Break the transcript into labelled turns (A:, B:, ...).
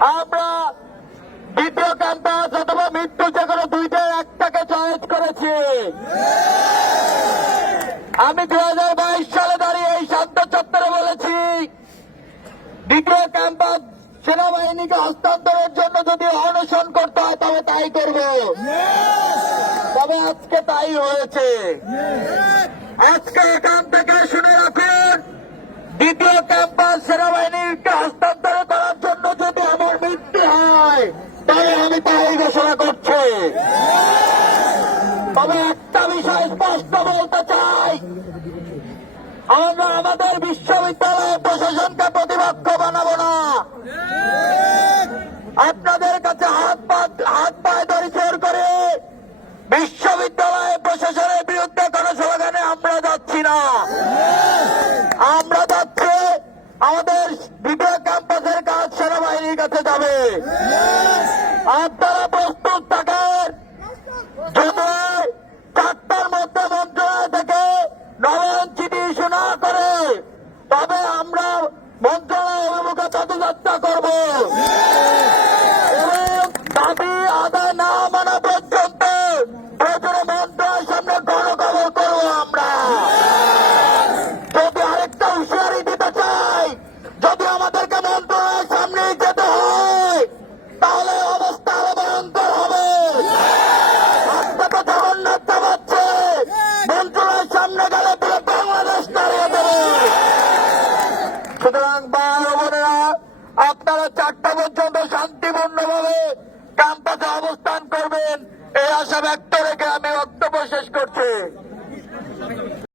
A: আমরা দ্বিতীয় ক্যাম্পাস অথবা মৃত্যু যে কোনো দুইটার একটাকে চয়েস করেছি। আমি দু হাজার বাইশ সালে দাঁড়িয়ে এই শান্ত চত্বরে বলেছি, দ্বিতীয় ক্যাম্পাস সেনাবাহিনীকে হস্তান্তরের জন্য যদি অনশন করতে হয়, তবে তাই করব। তবে আজকে তাই হয়েছে। আজকে এখান থেকে শুনে রাখুন, দ্বিতীয় ক্যাম্পাস সেনাবাহিনীকে তবে আমি তাই ঘোষণা করছি। তবে একটা বিষয় স্পষ্ট বলতে চাই। আমরা আমাদের বিশ্ববিদ্যালয় প্রশাসনকে প্রতিপক্ষ বানাবো না। আপনাদের কাছে হাত পা, হাত পায়ে দড়ি জোর করে বিশ্ববিদ্যালয় প্রশাসনের বিরুদ্ধে কোনো স্লোগানে আমরা যাচ্ছি না। আমরা যাচ্ছি আমাদের দ্বিতীয় ক্যাম্পাসের কাজ সেনাবাহিনীর কাছে যাবে। আপনারা প্রস্তুত থাকেন। চারটার মধ্যে মন্ত্রণালয় থেকে, নবায়ন চিঠি শোনা করে, তবে আমরা মন্ত্রণালয় অভিমুখে পদযাত্রা করব। দাবি আদায় সুতরাং বোনেরা, আপনারা চারটা পর্যন্ত শান্তিপূর্ণ ভাবে ক্যাম্পাসে অবস্থান করবেন, এই আশা ব্যক্ত রেখে আমি বক্তব্য শেষ করছি।